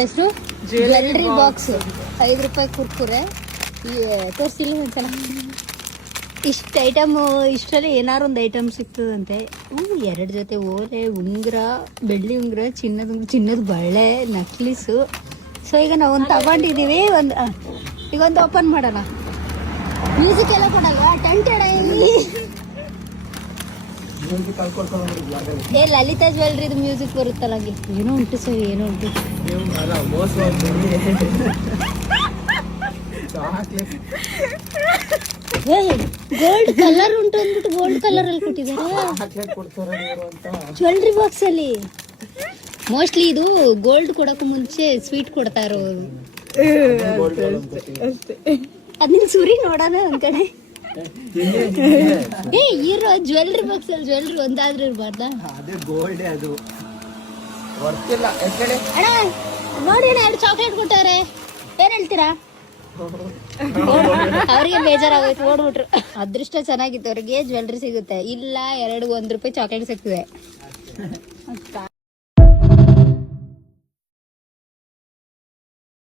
ಹೆಸರು jewellery box 5 ರೂಪಾಯಿ ಕುರ್ಕುರೆ ತೋರಿಸಿಲ್ಲ ಒಂದ್ಸಲ. ಇಷ್ಟು ಐಟಮ್, ಇಷ್ಟರಲ್ಲಿ ಏನಾರು ಒಂದು ಐಟಮ್ ಸಿಗ್ತದಂತೆ. 2 ಜೊತೆ ಓಲೆ, ಉಂಗುರ, ಬೆಳ್ಳಿ ಉಂಗುರ, ಚಿನ್ನದ ಬಳೆ, ನಕ್ಲಿಸು. ಸೊ ಈಗ ನಾವೊಂದು ತಗೊಂಡಿದೀವಿ. ಈಗ ಒಂದು ಓಪನ್ ಮಾಡೋಣ. ಮ್ಯೂಸಿಕ್ ಎಲ್ಲ ಕೊಡಲ್ವಾ? ಟೆಂಟೆಡ್ ಏ ಲಲಿತಾ ಜ್ಯುವೆಲ್ರಿದು ಮ್ಯೂಸಿಕ್ ಬರುತ್ತಲ್ಲ ಹಾಗೆ. ಏನೋ ಉಂಟು ಸರ್, ಏನೋ ಉಂಟು. ಗೋಲ್ಡ್ ಕಲರ್ ಉಂಟು ಅಂದ್ಬಿಟ್ಟು ಗೋಲ್ಡ್ ಕಲರ್ ಅಲ್ಲಿ ಕೊಟ್ಟಿದ್ದಾರೆ ಜ್ಯುವೆಲ್ರಿ ಬಾಕ್ಸ್ ಅಲ್ಲಿ. ಮೋಸ್ಟ್ಲಿ ಇದು ಗೋಲ್ಡ್ ಕೊಡಕ್ಕೂ ಮುಂಚೆ ಸ್ವೀಟ್ ಕೊಡ್ತಾ ಇರೋರು. ಅದ್ನ ಸುರಿ ನೋಡೋಣ ಒಂದ್ ಕಡೆ. ಇರೋ ಜ್ಯುವೆಲ್ರಿ ಬಾಕ್ಸ್ ಅಲ್ಲಿ ಜ್ಯುವೆಲ್ರಿ ಒಂದಾದ್ರೂ ಇರ್ಬಾರ್ದ? ಅಣ್ಣ ನೋಡಿ, 2 ಚಾಕ್ಲೇಟ್ ಕೊಟ್ಟವ್ರೆ. ಏನ್ ಹೇಳ್ತೀರಾ? ಅವ್ರಿಗೆ ಬೇಜಾರಾಗೋಯ್ತು, ಓಡ್ಬಿಟ್ರು. ಅದೃಷ್ಟ ಚೆನ್ನಾಗಿತ್ತು, ಅವ್ರಿಗೆ ಜ್ಯುವೆಲ್ರಿ ಸಿಗುತ್ತೆ. ಇಲ್ಲ 1 ರೂಪಾಯಿ ಚಾಕ್ಲೇಟ್ ಸಿಗ್ತದೆ.